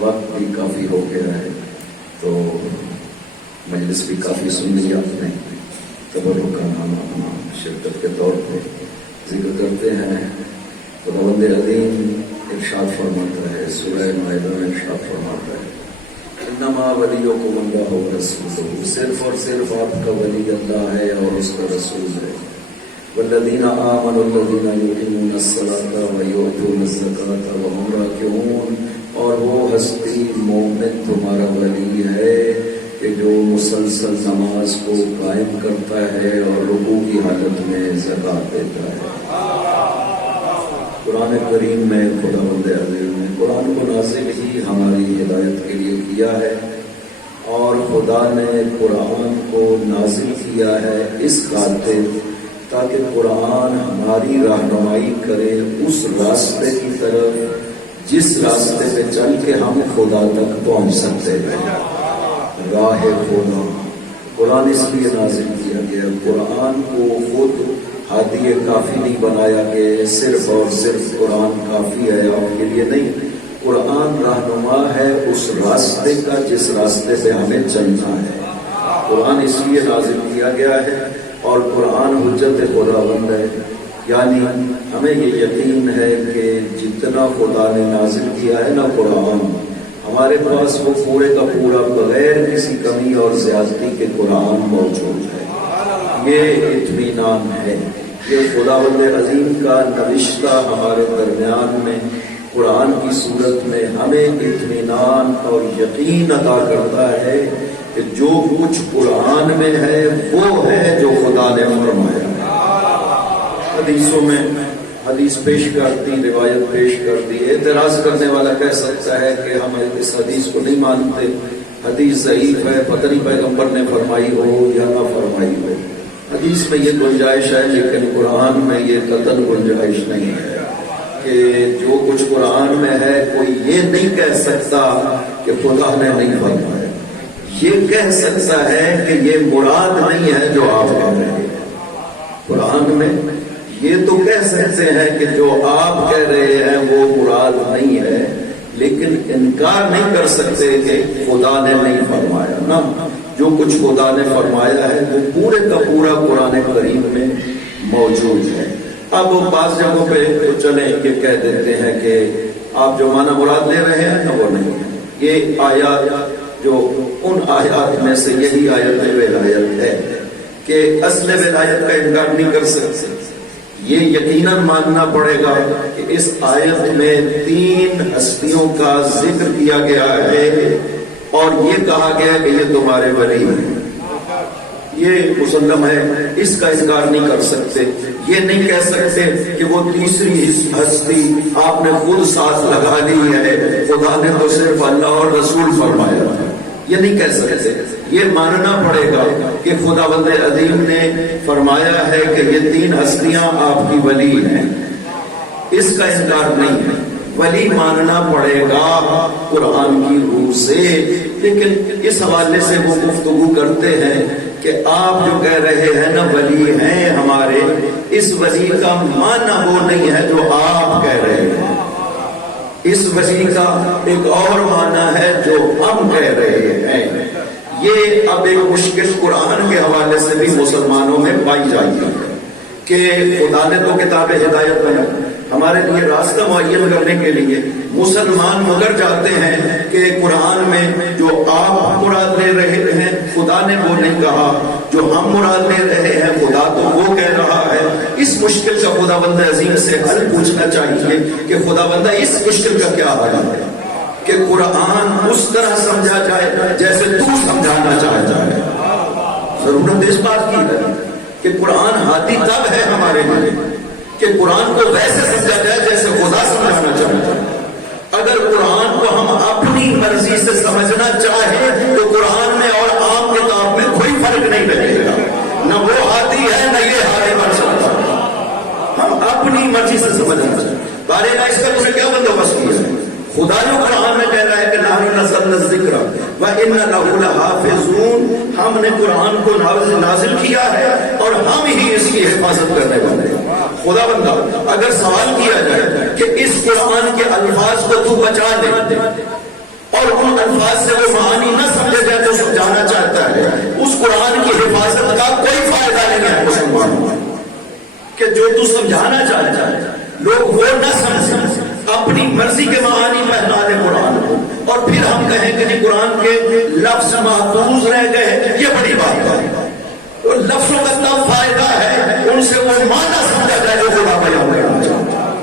وقت بھی کافی ہو گیا ہے تو مجلس بھی کافی سن لی آپ نے. تبرک کا نام شرکت کے طور پہ ذکر کرتے ہیں. خداوند عظیم ارشاد فرماتا ہے سورہ مائدہ میں ارشاد فرماتا ہے انما ولیکم اللہ ورسولہ، صرف اور صرف آپ کا ولی اللہ ہے اور اس کا رسول ہے. والذین آمنوا الذین یقیمون الصلاۃ ویؤتون الزکاۃ وهم راکعون، اور وہ ہستی مومن تمہارا ولی ہے کہ جو مسلسل نماز کو قائم کرتا ہے اور رکوع کی حالت میں زکوٰۃ دیتا ہے. قرآن کریم میں خداوند عظیم نے قرآن کو نازل ہی ہماری ہدایت کے لیے کیا ہے، اور خدا نے قرآن کو نازل کیا ہے اس خاطر تاکہ قرآن ہماری رہنمائی کرے اس راستے کی طرف جس راستے پہ چل کے ہم خدا تک پہنچ سکتے ہیں. راہ خدا قرآن اس لیے نازل کیا گیا. قرآن کو خود ہادی کافی نہیں بنایا کہ صرف اور صرف قرآن کافی ہے آپ کے لیے، نہیں. قرآن رہنما ہے اس راستے کا جس راستے پہ ہمیں چلنا ہے. قرآن اس لیے نازل کیا گیا ہے اور قرآن حجت خداوند ہے، یعنی ہمیں یہ یقین ہے کہ جتنا خدا نے نازل کیا ہے نا قرآن، ہمارے پاس وہ پورے کا پورا بغیر کسی کمی اور زیادتی کے قرآن موجود ہے. یہ اطمینان ہے. یہ خداوند عظیم کا نوشتہ ہمارے درمیان میں قرآن کی صورت میں ہمیں اطمینان اور یقین عطا کرتا ہے کہ جو کچھ قرآن میں ہے وہ ہے جو خدا نے فرمایا. حدیثوں میں حدیث پیش کرتی، روایت پیش کرتی. اعتراض کرنے والا کہہ سکتا ہے کہ ہم اس حدیث کو نہیں مانتے، حدیث ضعیف ہے، پتہ نہیں پیغمبر نے فرمائی ہو یا نہ فرمائی ہو. حدیث میں یہ گنجائش ہے لیکن قرآن میں یہ قطعاً گنجائش نہیں ہے کہ جو کچھ قرآن میں ہے کوئی یہ نہیں کہہ سکتا کہ خدا نے نہیں فرمایا. یہ کہہ سکتا ہے کہ یہ مراد نہیں ہے جو آپ کہہ رہے ہیں. قرآن میں یہ تو کہہ سکتے ہیں کہ جو آپ کہہ رہے ہیں وہ مراد نہیں ہے، لیکن انکار نہیں کر سکتے کہ خدا نے نہیں فرمایا. نا جو کچھ خدا نے فرمایا ہے وہ پورے کا پورا قرآن کریم میں موجود ہے. اب بعض جگہوں پہ تو چلیں یہ کہہ دیتے ہیں کہ آپ جو معنی مراد لے رہے ہیں وہ نہیں ہے. یہ آیات جو ان آیات میں سے یہی آیت ولایت ہے کہ اصل ولایت کا انکار نہیں کر سکتے. یہ یقیناً ماننا پڑے گا کہ اس آیت میں 3 ہستیوں کا ذکر کیا گیا ہے اور یہ کہا گیا کہ یہ تمہارے ولی ہیں. یہ مسلم ہے، اس کا انکار نہیں کر سکتے. یہ نہیں کہہ سکتے کہ وہ تیسری ہستی آپ نے خود ساتھ لگا لی ہے، خدا نے تو صرف اللہ اور رسول فرمایا. یہ نہیں کہہ سکتے. یہ ماننا پڑے گا کہ خداوند عظیم نے فرمایا ہے کہ یہ 3 ہستیاں آپ کی ولی ہیں. اس کا انکار نہیں ہے. ولی ماننا پڑے گا قرآن کی روح سے. لیکن اس حوالے سے وہ گفتگو کرتے ہیں کہ آپ جو کہہ رہے ہیں نا ولی ہیں ہمارے، اس ولی کا معنی وہ نہیں ہے جو آپ کہہ رہے ہیں. اس ولی کا ایک اور معنی ہے جو ہم کہہ رہے ہیں. یہ اب ایک مشکل قرآن کے حوالے سے بھی مسلمانوں میں پائی جاتی ہے کہ خدا نے تو کتاب ہدایت میں ہمارے لیے راستہ معین کرنے کے لیے مسلمان مگر جاتے ہیں کہ قرآن میں جو آپ مراد لے رہے ہیں خدا نے وہ نہیں کہا، جو ہم مراد لے رہے ہیں خدا تو وہ کہہ رہا ہے. اس مشکل کا خداوند عظیم سے حل پوچھنا چاہیے کہ خداوند اس مشکل کا کیا حل ہے کہ قرآن اس طرح سمجھا جائے جیسے تو سمجھانا چاہتا ہے. ضرورت اس بات کی ہے کہ قرآن ہادی تب ہے ہمارے لیے کہ قرآن کو ویسے سمجھا جائے جیسے خدا سمجھانا چاہتا ہے. اگر قرآن کو ہم اپنی مرضی سے سمجھنا چاہیں تو قرآن میں اور عام کتاب میں کوئی فرق نہیں رہے گا. نہ وہ ہادی ہے نہ یہ ہادی بن سکتا. ہم اپنی مرضی سے سمجھنا چاہتے. بارے نہ اس کا تمہیں کیا بندوبست کیا ہے؟ خدا جو قرآن میں کہہ رہا ہے کہ نحن نزلنا الذکر وَإِنَّا لَهُ لَحَافِظُونَ، ہم نے قرآن کو نازل کیا ہے اور ہم ہی اس کی حفاظت کرنے والے ہیں. خدا بندہ اگر سوال کیا جائے کہ اس قرآن کے الفاظ کو تو بچا دے اور ان الفاظ سے وہ معانی نہ سمجھے جائے تو سمجھانا چاہتا ہے اس قرآن کی حفاظت کا کوئی فائدہ نہیں ہے مسلمانوں کہ جو تو سمجھانا چاہتا ہے لوگ وہ نہ سمجھیں، اپنی مرضی کے معانی پہنا دیں قرآن کو، اور پھر ہم کہیں کہ جی قرآن کے لفظ محفوظ رہ گئے، یہ بڑی بات ہے۔ تو لفظوں کا تب فائدہ ہے ان سے وہ معنی سمجھا جائے جو خدا بیان کرنا چاہتا ہے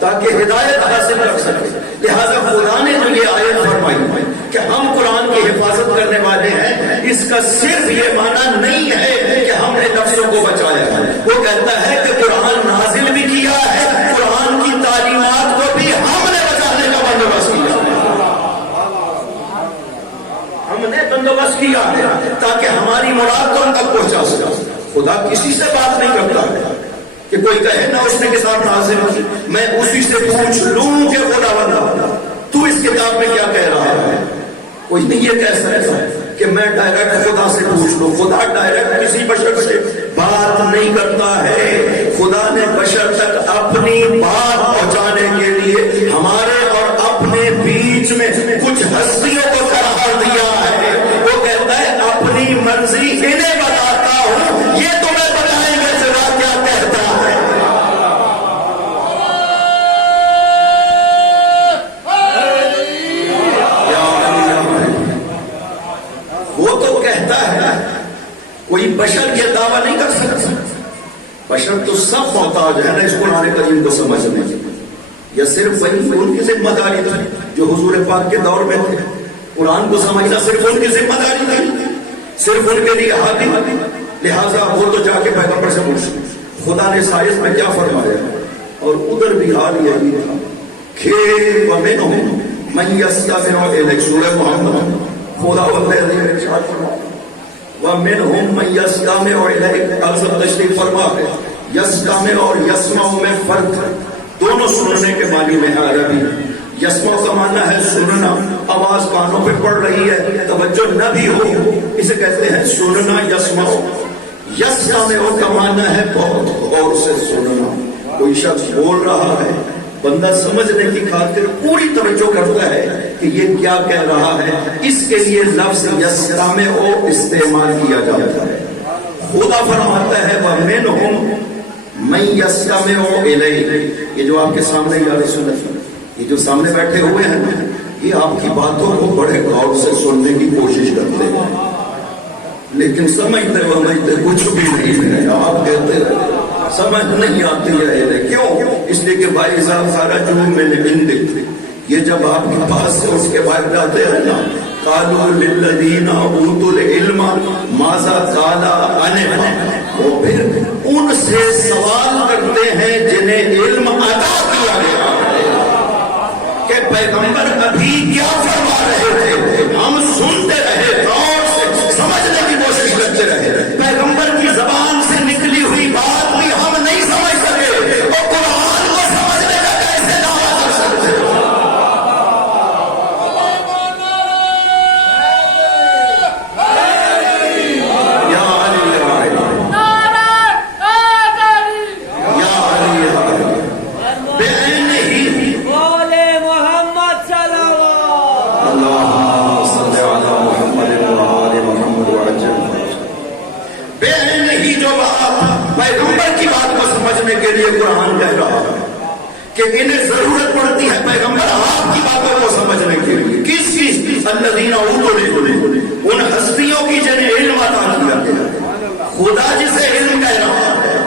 تاکہ ہدایت حاصل کر سکے۔ لہذا خدا نے جو یہ آیت فرمائی کہ ہم قرآن کی حفاظت کرنے والے ہیں، اس کا صرف یہ معنی نہیں ہے کہ ہم نے لفظوں کو بچایا ہے، وہ کہتا ہے کہ قرآن نازل بھی کیا ہے، قرآن کی تعلیمات کو بھی ہم نے بچانے کا بندوبست کیا ہے، ہم نے بندوبست کیا ہے تاکہ ہماری مراد تم تک پہنچا سکے۔ خدا کسی سے بات نہیں کرتا ہے کہ کوئی کہے نہ اس نے کتاب نازل کی میں اسی سے پوچھ لوں کہ خدا بندہ تو اس کتاب میں کیا کہہ رہا ہے۔ کوئی نہیں یہ کہہ سکتا کہ میں ڈائریکٹ خدا سے پوچھ لوں، خدا ڈائریکٹ کسی بشر سے بات نہیں کرتا ہے۔ خدا نے بشر تک اپنی بات پہنچانے کے لیے ہمارے اور اپنے بیچ میں کچھ ہستیوں کو قرار دیا ہے۔ وہ کہتا ہے اپنی مرضی انہیں بتاتا ہوں، یہ تمہیں بتائیں گے خدا کیا کہتا ہے۔ وہ تو کہتا ہے کوئی بشر یہ دعویٰ نہیں کر سکتا، بشر تو سب محتاج ہے نا اس قرآن کریم کو سمجھنے کی، یا صرف وہی ان کی ذمہ داری تھی جو حضور پاک کے دور میں تھے، قرآن کو سمجھنا صرف ان کی ذمہ داری تھی، صرف ان کے لیے حاضر۔ لہٰذا وہ تو جا کے پیغمبر سے پوچھ خدا نے سائز میں کیا فرمایا، اور ادھر بھی حال یہی تھا کہ وَمِنْهُمْ مَنْ يَسْتَمِعُ إِلَيْكَ، سورہ محمد خدا والذی ارشاد فرمایا وَمِنْهُمْ مَنْ يَسْتَمِعُ إِلَيْكَ، اکثر تشریف فرما ہے یسمع اور یسمع میں فرق ہے، دونوں سننے کے معنی میں ہے۔ عربی یسمع کا معنی ہے سننا، آواز کانوں پہ پڑ رہی ہے توجہ نہ بھی ہو، اسے کہتے ہیں سننا یسمع۔ یسمع کا معنی ہے بہت غور سے سننا، کوئی شخص بول رہا ہے بندہ سمجھنے کی خاطر پوری توجہ کرتا ہے کہ یہ کیا کہہ رہا ہے، اس کے لیے لفظ یسمع استعمال کیا جاتا ہے۔ خدا فرماتا ہے وَمِنْهُمْ مَنْ يَسْتَمِعُ إِلَيْكَ، یہ جو آپ کے سامنے یا رسول اللہ یہ جو سامنے بیٹھے ہوئے ہیں یہ آپ کی باتوں کو بڑے غور سے سننے کی کوشش کرتے ہیں، لیکن سمجھتے کچھ بھی نہیں ہے، آپ کہتے ہیں سمجھ نہیں آتی ہے، کیوں؟ اس لیے کہ بھائی صاحب سارا جنوب میں نہیں دیکھتے، یہ جب آپ کے پاس سے اس کے بعد جاتے ہیں نا قالوا للذین اوتوا العلم ماذا قال آنفا، وہ پھر ان سے سوال کرتے ہیں جنہیں علم عطا کیا گیا کہ پیغمبر ابھی کیا فرما رہے تھے، ہم سنتے رہے غور سے سمجھنے کی کوشش کرتے رہے، پیغمبر کی زبان سے نکلی ہوئی بات بھی ہم نہیں سمجھ سکے، اور قرآن کو سمجھنے کا کیسے دعویٰ کر سکتے ہیں؟ پیغمبر کی بات کو سمجھنے کے لیے قرآن کہہ رہا ہے کہ انہیں ضرورت پڑتی ہے پیغمبر آپ کی باتوں کو سمجھنے کے لیے، کس چیز؟ الذین اوتوا العلم، ان ہستیوں کی جنہیں علم عطا کیا گیا۔ خدا جسے علم کہہ رہا ہے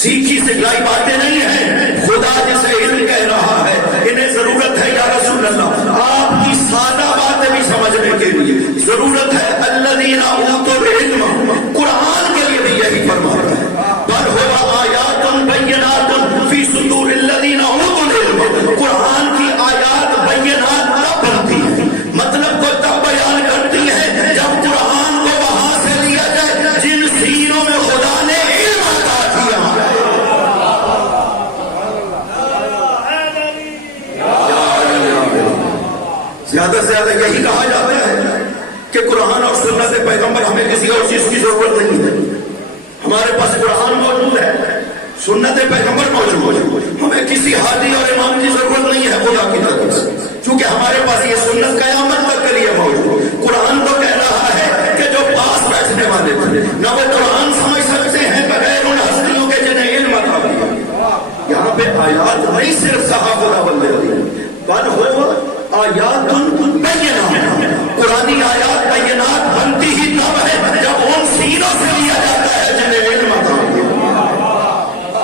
سیکھی سکھلائی باتیں نہیں ہیں، خدا جسے علم کہہ رہا ہے انہیں ضرورت ہے یا رسول اللہ آپ کی سادہ باتیں بھی سمجھنے کے لیے ضرورت ہے۔ الذین اوتوا العلم، قرآن کے لیے بھی یہی فرما رہا ہے بل هو آیات بینات فی صدور الذین اوتوا العلم، قرآن کی آیات بینات تب بنتی ہیں، مطلب کو تب بیان کرتی ہے جب قرآن کو وہاں سے لیا جائے جن سینوں میں خدا نے علم عطا کیا ہے۔ زیادہ سے زیادہ یہی کہا جاتا ہے کہ قرآن اور سنت پیغمبر ہمیں کسی اور چیز کی ضرورت نہیں ہے، ہمارے پاس قرآن موجود ہے، سنت پیغمبر موجود ہے، ہمیں کسی ہادی اور امام کی ضرورت نہیں ہے خدا کی طرف سے، چونکہ ہمارے پاس یہ سنت قیامت تک کے لیے آیات نہیں صرف کہا خدا بندے بل ہو آیات بینات، قرآنی آیات بینات بنتی ہی تب ہے جب ان سینوں سے لیا جاتا ہے جنہیں علم عطا کیا۔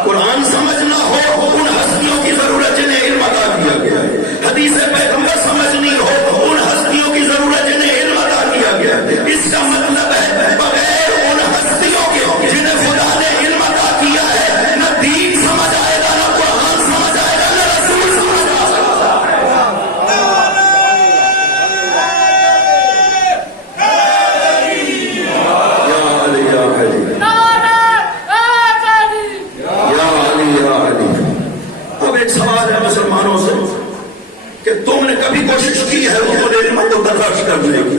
قرآن سمجھنا ہو ان ہستیوں کی ضرورت جنہیں علم عطا کیا گیا ہے، حدیث پیغمبر سمجھنی ہو ان ہستیوں کی ضرورت جنہیں علم عطا کیا گیا ہے۔ اس کا مطلب ہے بغیر ان ہستیوں کے جنہیں خدا نے علم عطا کیا ہے نہ دین سمجھ آئے گا، نہ قرآن سمجھ آئے گا، نہ رسول سمجھ آئے گا۔ مسلمانوں سے کہ تم نے کبھی کوشش کی ہے وہ علم کو تلاش کرنے کی؟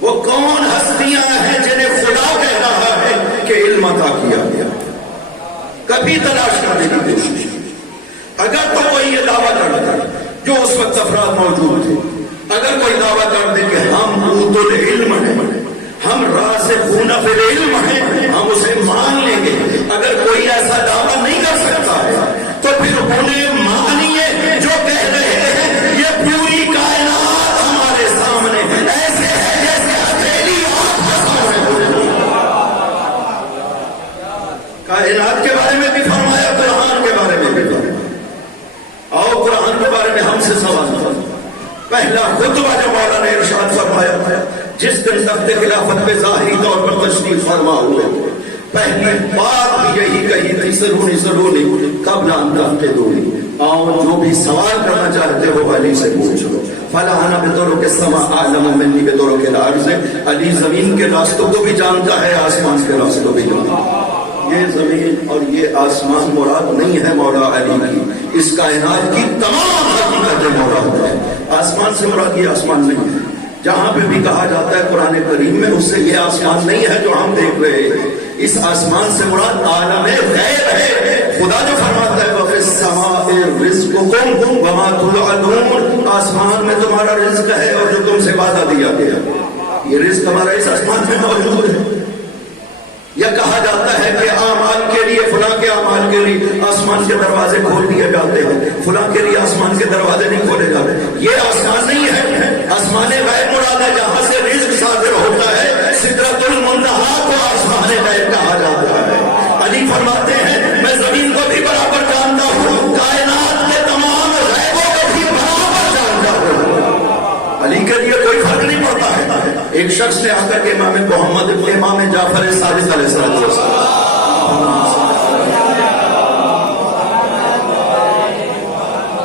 وہ کون ہستیاں ہیں جنہیں خدا کہہ رہا ہے کہ علم عطا کیا گیا؟ کبھی تلاش کرنے کی کوشش کی؟ اگر تو کوئی یہ دعویٰ کرتا ہے جو اس وقت افراد موجود تھے، اگر کوئی دعویٰ کر دے کہ ہم اوت العلم ہیں، ہم راسخون فی العلم ہیں، ہم اسے مان لیں گے، اگر کوئی ایسا دعویٰ نہیں کر سکتا ہے تو پھر انہیں مانیے جو کہہ رہے ہیں یہ پوری کائنات ہمارے سامنے ایسے ہے جیسے ہتھیلی آنکھ کے سامنے۔ کائنات کے بارے میں بھی فرمایا، قرآن کے بارے میں بھی فرمایا۔ اور قرآن کے بارے میں ہم سے سوال تھا، پہلا خطبہ جو مولانا نے ارشاد فرمایا تھا جس دن تخت خلافت پہ ظاہری طور پر تشریف فرما ہوئے تھے، پہلی بات بھی یہی کہی تھی، سلونی قبل ان تفتدونی، اور جو بھی سوال کرنا چاہتے ہو علی سے پوچھ لو۔ فلا انا بطرق السماء اعلم منی بطرق الارض، علی زمین کے راستوں کو بھی جانتا ہے، آسمان کے راستوں کو بھی جانتا ہے۔ یہ زمین اور یہ آسمان مراد نہیں ہے مولا علی کی، اس کائنات کی تمام حقیقتیں مراد ہے۔ آسمان سے مراد یہ آسمان نہیں ہے، جہاں پہ بھی کہا جاتا ہے قرآن کریم میں اس سے یہ آسمان نہیں ہے جو ہم دیکھ رہے ہیں، اس آسمان سے مراد عالم غیب ہے۔ خدا جو فرماتا ہے وَفِي السَّمَاءِ رِزْقُكُمْ وَمَا تُوعَدُونَ، آسمان میں تمہارا رزق ہے اور جو تم سے وعدہ دیا گیا، یہ رزق ہمارا اس آسمان میں موجود ہے۔ یا کہا جاتا ہے کہ اعمال کے لیے، فلاں کے اعمال کے لیے آسمان کے دروازے کھول دیے جاتے ہیں، فلاں کے لیے آسمان کے دروازے نہیں کھولے جاتے، یہ آسمان نہیں ہے۔ آسمان غیب مراد ہے جہاں سے رزق صادر ہوتا ہے، سدرۃ المنتہا کو آسمان غیب کہا جاتا ہے۔ علی فرماتے ہیں میں زمین کو بھی برابر جانتا ہوں، کائنات کے تمام غیبوں کو بھی برابر جانتا ہوں۔ علی کے لیے کوئی فرق نہیں پڑتا ہے۔ ایک شخص نے آ کر کے امام محمد امام جعفر صادق علیہ السلام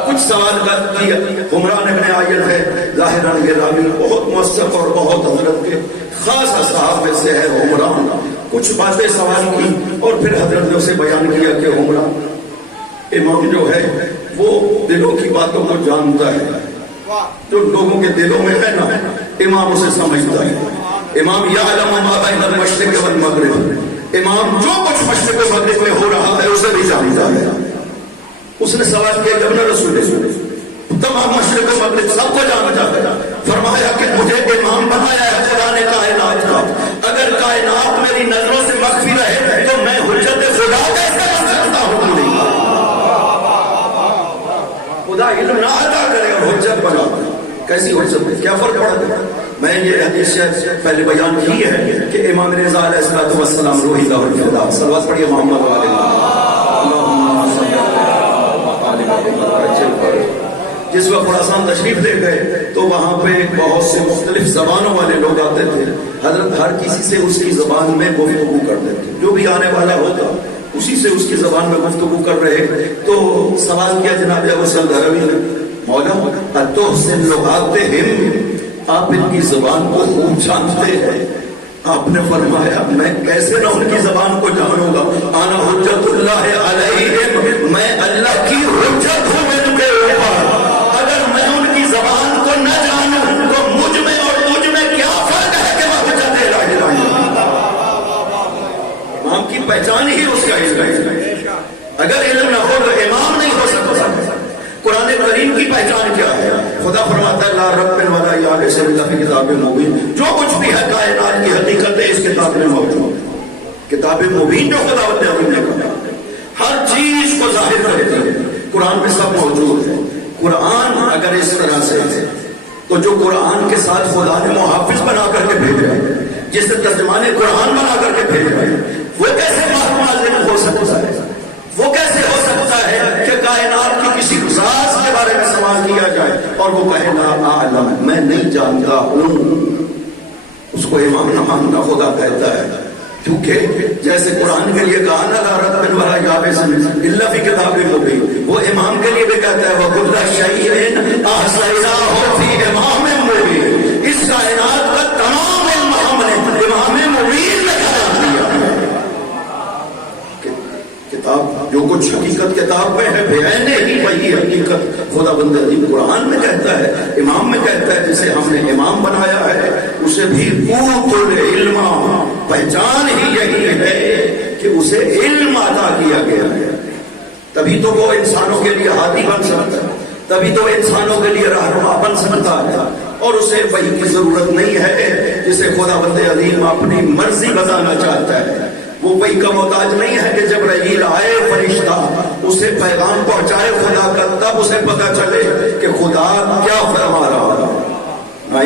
کچھ سوال کر دیا۔ عمران ابن عائل ہے ظاہراً یہ راوی بہت موثق اور بہت حضرت کے خاص اصحاب میں سے ہے عمران، کچھ باتیں سوال کی اور پھر حضرت نے اسے بیان کیا کہ عمران امام جو ہے وہ دلوں کی باتوں کو جانتا ہے، جو لوگوں کے دلوں میں ہے نا امام اسے سمجھتا ہے۔ امام یعلم ما بین المشرق والمغرب، امام جو کچھ مشرق و مغرب میں ہو رہا ہے اسے بھی جانتا ہے۔ اس نے سوال کیا کہ اپنا رسول تمام مشرق و مغرب سب کو جانتا ہے، فرمایا کہ مجھے امام بنایا ہے خدا نے کائنات کا، اگر کائنات میری نظروں سے مخفی رہے تو میں حجت خدا کیسے بن سکتا ہوں؟ خدا علم نہ عطا کرے اور حجت بنا، کیسی حجت ہے؟ کیا فرق پڑتا ہے؟ میں یہ حدیث پہلے بیان کی ہے کہ امام رضا علیہ السلام روحی کا خدا صلوات پڑھیے محمد علیہ۔ جس وقت خراسان تشریف لے گئے تو وہاں پہ بہت سے مختلف زبانوں والے لوگ آتے تھے، حضرت ہر کسی سے اس کی زبان میں گفتگو کرتے تھے، جو بھی آنے والا ہوتا اسی سے اس کی زبان میں گفتگو کر رہے۔ تو سوال کیا جناب ابو سعد دہلوی نے، مولا اتحسن لغاتہم، آپ ان کی زبان کو خوب جانتے ہیں؟ آپ نے فرمایا میں کیسے نہ ان کی زبان کو جانوں گا، انا حجت اللہ علیہم، میں اللہ کی حجت ہوں ان کے اوپر۔ اگر میں ان کی زبان کو نہ جانوں تو مجھ میں اور تجھ میں کیا فرق ہے کہ میں حجت الہی ہوں؟ امام کی پہچان ہی اس کا علم ہے، اگر علم نہ ہو تو امام نہیں ہو سکتا۔ قرآن کریم کی پہچان کیا ہے؟ خدا فرماتا ہے لا رب ولا یابس الا فی کتاب مبین، جو کچھ بھی ہے کائنات کی حقیقت ہے اس کتاب میں موجود ہے، کتاب مبین جو خدا نے کہا، ہر چیز کو ظاہر کرتی ہے، قرآن میں سب موجود ہے۔ قرآن اگر اس طرح سے ہے تو جو قرآن کے ساتھ خدا نے محافظ بنا کر کے بھیجا ہے، جسے ترجمان قرآن بنا کر کے بھیجا ہے، وہ کیسے معلوم ہو سکتا ہے؟ وہ کیسے ہو سکتا ہے کہ کائنات کی کسی راز کے بارے میں سوال کیا جائے اور وہ کہے لا اعلم، میں نہیں جانتا ہوں؟ اس کو امام نہ ماننا خدا کہتا ہے، کیونکہ جیسے قرآن کے لیے کہا نا لا رتب ولا یابس الا فی کتاب مبین، وہ امام کے لیے بھی کہتا ہے وکل شیء احصیناہ فی امام مبین۔ اس کائنات کا تمام علم ہم نے امام مبین میں قرار دیا ہے۔ کتاب جو کچھ حقیقت کتاب میں ہے بیان ہی وہی حقیقت خدا بند عظیم قرآن میں کہتا ہے، امام میں کہتا ہے، جسے ہم نے امام بنایا ہے اسے بھی اوت العلم، پہچان ہی یہی ہے کہ اسے علم عطا کیا گیا ہے، تبھی تو وہ انسانوں کے لیے ہادی بن سکتا ہے، تبھی تو انسانوں کے لیے رہنما بن سکتا ہے، اور اسے وحی کی ضرورت نہیں ہے جسے خدا بند عظیم اپنی مرضی بتانا چاہتا ہے۔ وہ وہی کا محتاج نہیں ہے کہ جبرائیل آئے فرشتہ اسے پیغام پہنچائے خدا کا، تب اسے پتا چلے کہ خدا کیا فرما رہا ہے۔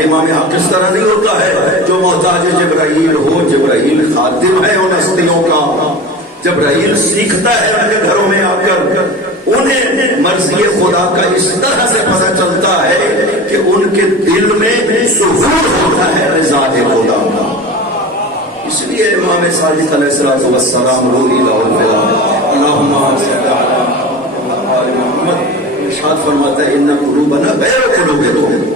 امام حق اس طرح نہیں ہوتا ہے جو محتاج جبرائیل ہو، جبرائیل خادم ہے ان ہستیوں کا، جبرائیل سیکھتا ہے ان کے گھروں میں آ کر، انہیں مرضی خدا کا اس طرح سے پتہ چلتا ہے کہ ان کے دل میں ظہور ہوتا ہے رضا خدا کا۔ اس لیے امام صادق علیہ السلام روحی اللہم صل علی محمد ارشاد فرماتا ہے ان قلوبنا غیر قلوبکم،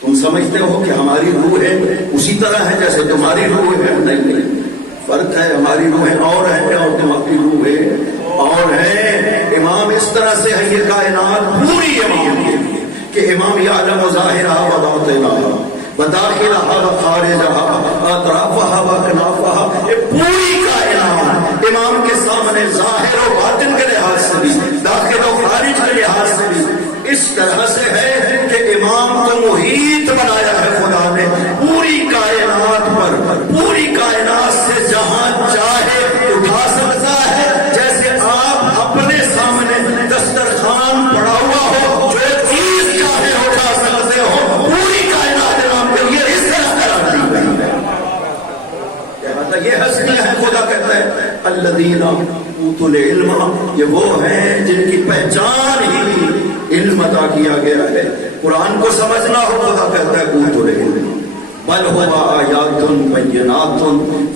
تم سمجھتے ہو کہ ہماری روح ہے اسی طرح ہے جیسے تمہاری روح ہے، نہیں، فرق ہے، ہماری روحیں اور ہیں اور تمہاری روحیں اور ہیں۔ امام اس طرح سے ہے، یہ کائنات پوری امام کے لیے کہ امام یعلم ظاہرہا و باطنہا بداخلہا و خارجہا اطرافہا و کنافہا، یہ پوری کائنات امام کے سامنے ظاہر و باطن کے لحاظ سے بھی، داخل و خارج کے لحاظ سے بھی اس طرح سے ہے کہ امام کو محیط بنایا ہے خدا نے پوری کائنات پر، پوری کائنات سے جہاں چاہے اٹھا سکتا ہے، جیسے آپ اپنے سامنے دسترخوان پڑا ہوا ہو جو ایک چیز چاہے اٹھا سکتے ہو، پوری کائنات امام کے لیے اس طرح قرار دی گئی ہے۔ یہ ہستیاں ہیں، خدا کہتا ہے الذین اوتوا العلم، یہ وہ ہیں جن کی پہچان ہی علم عطا کیا گیا ہے۔ قرآن کو سمجھنا ہو، خدا کہتا ہے اوتوا العلم بل هو آیات بینات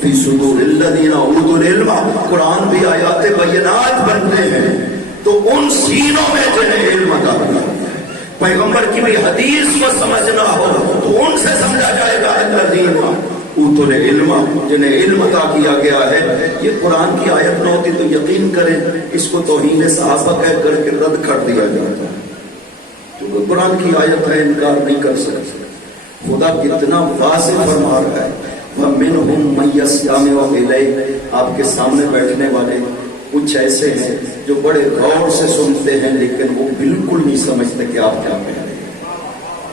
فی صدور الذین اوتوا العلم، قرآن بھی آیات بینات بنتے ہیں تو ان سینوں میں جنہیں علم عطا کیا۔ پیغمبر کی بھی حدیث کو سمجھنا ہو تو ان سے سمجھا جائے گا الذین اوتوا العلم، جنہیں علم عطا کیا گیا ہے۔ یہ قرآن کی آیت نہ ہوتی تو یقین کریں اس کو توہین صحابہ کہہ کر کے رد کر دیا جاتا ہے، کیونکہ قرآن کی آیت ہے، انکار نہیں کر سکتے۔ خدا کتنا واضح فرما رہا ہے وَمِنْهُمْ مَن يَسْتَمِعُ إِلَيْكَ، آپ کے سامنے بیٹھنے والے کچھ ایسے ہیں جو بڑے غور سے سنتے ہیں لیکن وہ بالکل نہیں سمجھتے کہ آپ کیا کہہ رہے ہیں۔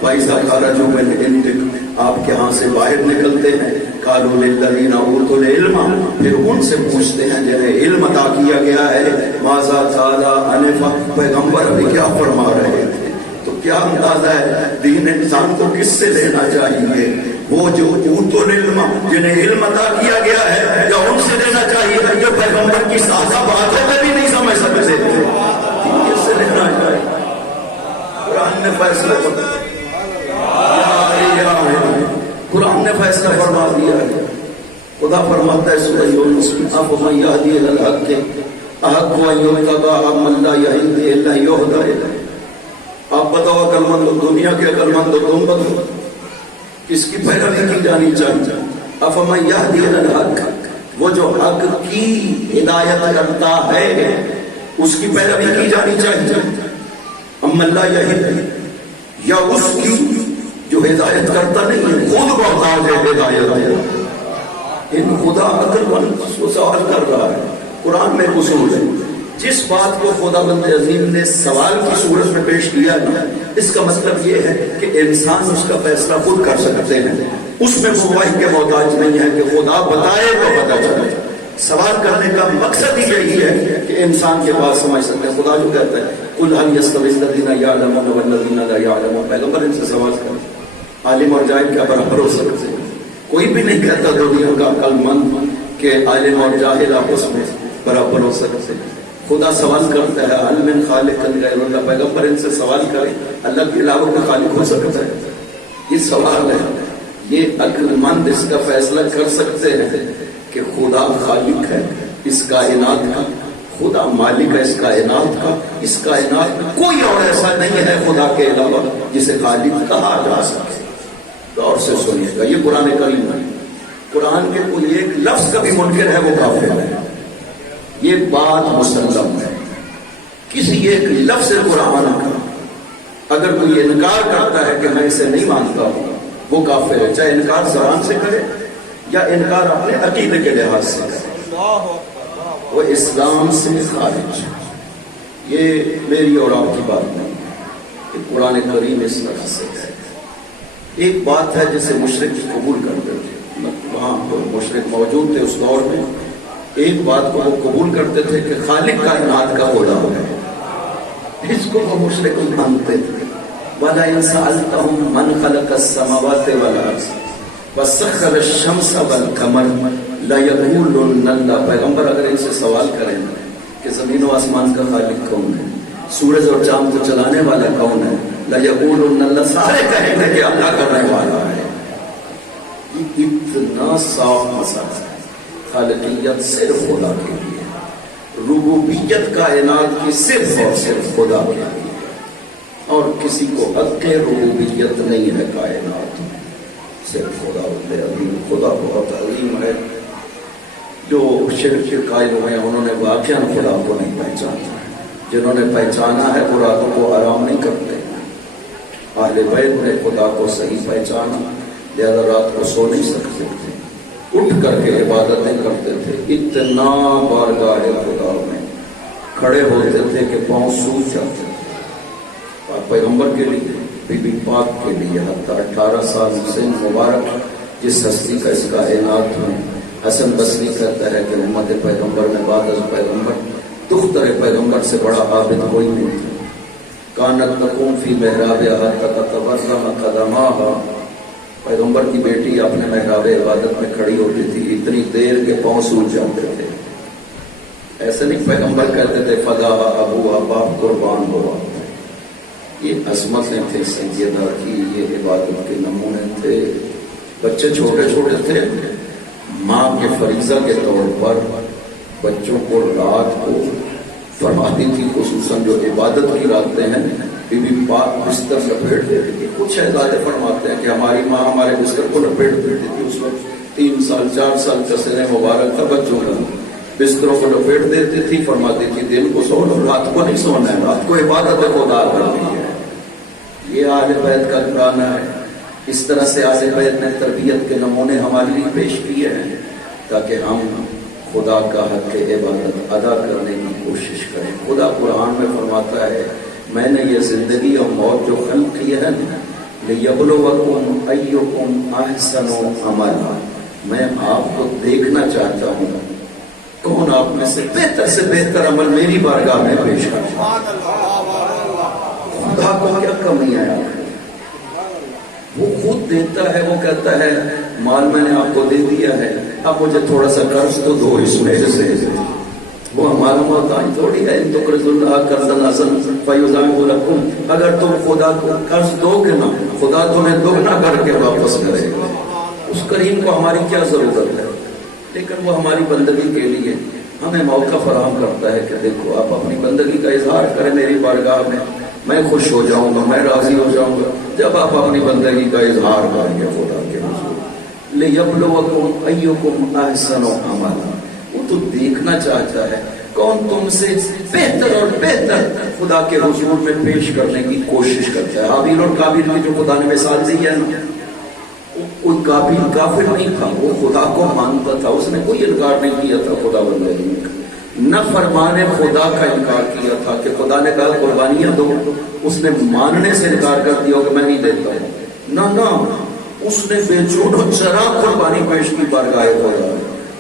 وَإِذَا خَرَجُوا مِنْ عِنْدِكَ، آپ کے ہاں سے باہر نکلتے ہیں، قَالُوا لِلَّذِينَ أُوتُوا الْعِلْمَ، پھر ان سے پوچھتے ہیں جنہیں علم عطا کیا گیا ہے ماذا قَالَ آنِفًا، پیغمبر ابھی کیا فرما رہے تھے؟ تو کیا اندازہ ہے دین انسان کو کس سے لینا چاہیے؟ وہ جو اوتوا العلم جنہیں علم عطا کیا گیا ہے یا ان سے لینا چاہیے جو پیغمبر کی سادہ باتوں میں بھی نہیں سمجھ سکتے تھے؟ کس سے لینا چاہیے؟ قرآن نے فیصلہ کرا، قرآن نے فیصلہ فرما دیا ہے۔ خدا فرماتا ہے سورہ یونس میں افمن یہدی الی الحق احق ان یتبع امن لا یہدی الا یہدی الیہ، آپ بتاؤ عقل مند دنیا کے عقل مند تم بتاؤ کس کی پیروی کی جانی چاہیے؟ افمن یہدی الی الحق، وہ جو حق کی ہدایت کرتا ہے اس کی پیروی کی جانی چاہیے، امن لا یہدی، یا اس کی جو ہدایت کرتا نہیں ہے، خود محتاج ہے ہدایت ہے۔ ان خدا عقل مند کو سوال کر رہا ہے۔ قرآن میں اصول ہے، جس بات کو خدا بند عظیم نے سوال کی صورت میں پیش کیا نا، اس کا مطلب یہ ہے کہ انسان اس کا فیصلہ خود کر سکتے ہیں، اس میں گواہی کے محتاج نہیں ہے کہ خدا بتائے تو پتہ چلے۔ سوال کرنے کا مقصد ہی یہی ہے کہ انسان کے بات سمجھ سکتے ہیں. خدا جو کہتا ہے قل هل يستوي الذين يعلمون والذين لا يعلمون، پیغمبر ان سے سوال کریں عالم اور جاہل کیا برابر ہو سکتے ہیں؟ کوئی بھی نہیں کہتا دنیا کا عقل مند کہ عالم اور جاہل آپس میں برابر ہو سکتے ہیں. خدا سوال کرتا ہے هل من خالق غیر اللہ، پیغمبر ان سے سوال کریں اللہ کے علاوہ کوئی خالق ہو سکتا ہے؟ یہ سوال ہے. یہ عقل مند اس کا فیصلہ کر سکتے ہیں کہ خدا خالق ہے اس کائنات کا، خدا مالک ہے اس کائنات کا. اس کائنات میں کوئی اور ایسا نہیں ہے خدا کے علاوہ جسے خالق کہا جا سکے. غور سے سنیے گا، یہ قرآن کریم ہے. قرآن کے کوئی ایک لفظ کا بھی منکر ہے وہ کافر ہے. یہ بات مسلم ہے. کسی ایک لفظ قرآن کا اگر کوئی انکار کرتا ہے کہ میں اسے نہیں مانتا ہوں وہ کافر ہے، چاہے انکار زبان سے کرے یا انکار اپنے عقیدے کے لحاظ سے کرے، وہ اسلام سے خارج ہے. یہ میری اور آپ کی بات نہیں ہے کہ قرآن کریم اس طرح سے ہے. ایک بات ہے جسے مشرک قبول کرتے تھے، وہاں مشرک موجود تھے اس دور میں. ایک بات کو وہ قبول کرتے تھے کہ خالق کائنات کا خدا ہے، اس کو وہ مشرک مانتے تھے. وَلَئِن سَأَلْتَهُم مَّنْ خَلَقَ السَّمَاوَاتِ وَالْأَرْضَ وَسَخَّرَ الشَّمْسَ وَالْقَمَرَ لَيَقُولُنَّ اللَّهُ، پیغمبر اگر ان سے سوال کریں کہ زمین و آسمان کا خالق کون ہے، سورج اور چاند کو چلانے والا کون ہے، لَيَقُولُنَّ اللَّهُ، سارے کہیں گے کہ اللہ کرنے والا ہے. یہ اتنا صاف مسئلہ ہے. خالقیت صرف خدا کے لیے، ربوبیت کائنات کی صرف اور صرف خدا کے لیے، اور کسی کو حق ربوبیت نہیں ہے کائنات میں، صرف خدا ہوتے عظیم. خدا بہت عظیم ہے. جو شرک کے قائل ہوئے ہیں انہوں نے واقعا خدا کو نہیں پہچانا. جنہوں نے پہچانا ہے وہ راتوں کو آرام نہیں کرتے. اہل بیت نے خدا کو صحیح پہچانا، لہذا رات کو سو نہیں سکتے تھے، اٹھ کر کے عبادتیں کرتے تھے. اتنا بارگاہ خدا میں کھڑے ہوتے تھے کہ پاؤں سوکھ جاتے تھے. پیغمبر کے لیے، بی بی پاک کے لیے، حتیٰ 18 سال سن مبارک جس ہستی کا اس کائنات میں حسن بصری کہتا ہے کہ امت پیغمبر میں بعد از پیغمبر دختر پیغمبر سے بڑا عابد کوئی نہیں تھا. کانت تقوم فی محرابہا تتبرم قدماہا، پیغمبر کی بیٹی اپنے محراب عبادت میں کھڑی ہوتی تھی اتنی دیر کے پاؤں سوج جاتے تھے. ایسے نہیں پیغمبر کہتے تھے فدا ابوہا، باپ قربان ہوا. یہ عظمتیں تھے سیدہ کی، یہ عبادت کے نمونے تھے. بچے چھوٹے چھوٹے تھے، ماں کے فریضہ کے طور پر بچوں کو رات کو فرماتی تھی، خصوصاً جو عبادت کی راتیں ہیں بی بی پاک بستر لپیٹ دیتی تھی. کچھ شہزادے فرماتے ہیں کہ ہماری ماں ہمارے بستر کو لپیٹ دیتی تھی. اس وقت 3 سال 4 سال کا سن مبارک تھا بچوں کا. بستروں کو لپیٹ دیتی تھی، فرماتی تھی دن کو سو لو، رات کو نہیں سونا ہے، رات کو عبادت خدا کرنی ہے. یہ اہل بیت کا گھرانہ ہے. اس طرح سے اہل بیت نے تربیت کے نمونے ہمارے لیے پیش کیے ہیں تاکہ ہم خدا کا حق عبادت ادا کرنے کی کوشش کریں. خدا قرآن میں فرماتا ہے میں نے یہ زندگی اور موت جو خلق کی ہے لِيَبْلُوَكُمْ أَيُّكُمْ أَحْسَنُ عَمَلًا، میں آپ کو دیکھنا چاہتا ہوں کون آپ میں سے بہتر عمل میری بارگاہ میں پیش کرتا ہے. خدا کو کیا کمی ہے؟ وہ خود دیتا ہے. وہ کہتا ہے مال میں نے آپ کو دے دیا ہے، اب مجھے تھوڑا سا قرض تو دو اس میں سے. وہ ہمارا محتاج تھوڑی ہے. تو قرض اللہ قرضا حسنا فیضاعفہ لکم، اگر تم خدا کو قرض دو گے نا خدا تمہیں دوگنا کر کے واپس کرے گا. اس کریم کو ہماری کیا ضرورت ہے؟ لیکن وہ ہماری بندگی کے لیے ہمیں موقع فراہم کرتا ہے کہ دیکھو آپ اپنی بندگی کا اظہار کریں میری بارگاہ میں خوش ہو جاؤں گا، میں راضی ہو جاؤں گا جب آپ اپنی بندگی کا اظہار کریں گے خدا کے حضور. لِيَبْلُوَكُمْ أَيُّكُمْ أَحْسَنُ عَمَلًا، وہ تو دیکھنا چاہتا ہے کون تم سے بہتر اور بہتر خدا کے حضور میں پیش کرنے کی کوشش کرتا ہے. حابیل اور قابیل کی جو خدا نے مثال دی ہے نا، کوئی قابیل کافر نہیں تھا، وہ خدا کو مانتا تھا، اس نے کوئی انکار نہیں کیا تھا خدا بندگی کا. نہ فرمانے خدا کا انکار کیا تھا کہ خدا نے کہا قربانیاں دو، اس نے ماننے سے انکار کر دیا کہ میں نہیں دیتا ہوں. نہ اس نے بے چون و چرا قربانی پیش کی بارگاہ خدا.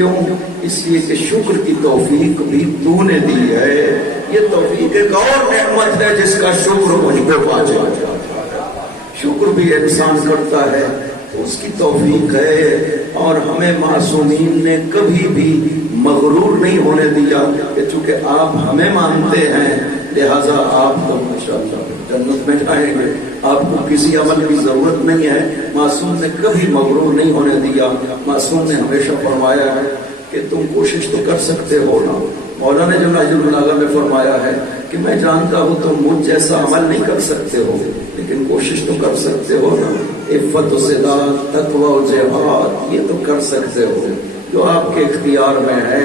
کیوں؟ اس لیے کہ شکر کی توفیق بھی تو نے دی ہے. یہ توفیق ایک اور نعمت ہے جس کا شکر مجھ پہ واجب ہے. شکر بھی انسان کرتا ہے تو اس کی توفیق ہے. اور ہمیں معصومین نے کبھی بھی مغرور نہیں ہونے دیا کہ چونکہ آپ ہمیں مانتے ہیں لہذا آپ کو انشاءاللہ جنت میں جائیں گے، آپ کو کسی عمل کی ضرورت نہیں ہے. معصوم نے کبھی مغرور نہیں ہونے دیا. معصوم نے ہمیشہ فرمایا ہے کہ تم کوشش تو کر سکتے ہو نا. مولانا جو نہج البلاغہ میں فرمایا ہے کہ میں جانتا ہوں تم مجھ جیسا عمل نہیں کر سکتے ہو لیکن کوشش تو کر سکتے ہو نا. عفت و صداقت، تقوی و جہاد، یہ تو کر سکتے ہو جو آپ کے اختیار میں ہے.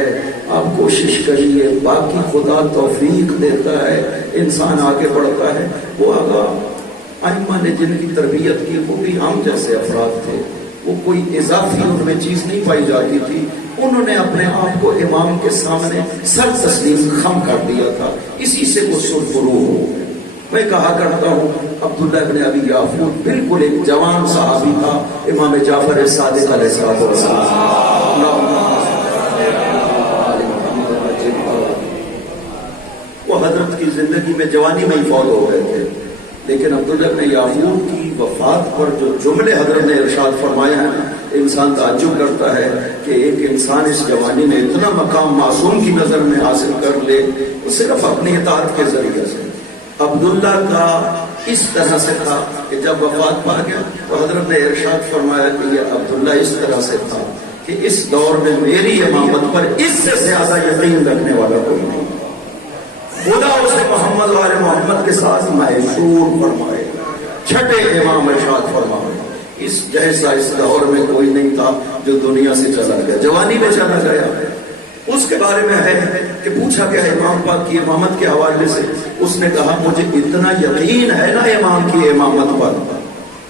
آپ کوشش کریے، باقی خدا توفیق دیتا ہے، انسان آگے بڑھتا ہے. وہ آگا ائمہ نے جن کی تربیت کی وہ بھی ہم جیسے افراد تھے، وہ کوئی اضافی ان میں چیز نہیں پائی جاتی تھی. انہوں نے اپنے آپ کو امام کے سامنے سر تسلیم خم کر دیا تھا، اسی سے وہ سرفروغ ہو. میں کہا کرتا ہوں عبداللہ ابن ابی یافور بالکل ایک جوان صحابی تھا. امام جعفر صادق علیہ السلام وہ حضرت کی زندگی میں جوانی میں ہی فوت ہو گئے تھے، لیکن عبداللہ ابن یافور کی وفات پر جو جملے حضرت نے ارشاد فرمایا ہے انسان تعجب کرتا ہے کہ ایک انسان اس جوانی میں اتنا مقام معصوم کی نظر میں حاصل کر لے وہ صرف اپنی اطاعت کے ذریعے سے. عبداللہ کا اس طرح سے تھا کہ جب وفات پا گیا تو حضرت نے ارشاد فرمایا کہ یہ عبداللہ اس طرح سے تھا کہ اس دور میں میری امامت پر اس سے زیادہ یقین رکھنے والا کوئی نہیں. خدا اسے محمد وال محمد کے ساتھ محشور فرمائے. چھٹے امام ارشاد فرمائے اس جیسا اس دور میں کوئی نہیں تھا جو دنیا سے چلا گیا، جوانی میں چلا گیا. اس کے بارے میں ہے کہ پوچھا گیا امام پاک کی امامت کے حوالے سے، اس نے کہا مجھے اتنا یقین ہے نا امام کی امامت پر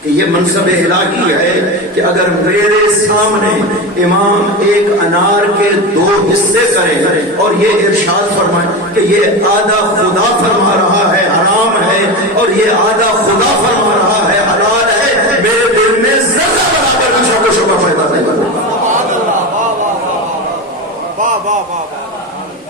کہ یہ منصب الہی ہے کہ اگر میرے سامنے امام ایک انار کے 2 حصے کرے اور یہ ارشاد فرمائے کہ یہ آدھا خدا فرما رہا ہے حرام ہے اور یہ آدھا خدا فرما رہا ہے حلال ہے، میرے دل میں ذرہ برابر بھی شک و شبہ پیدا نہیں ہوگا.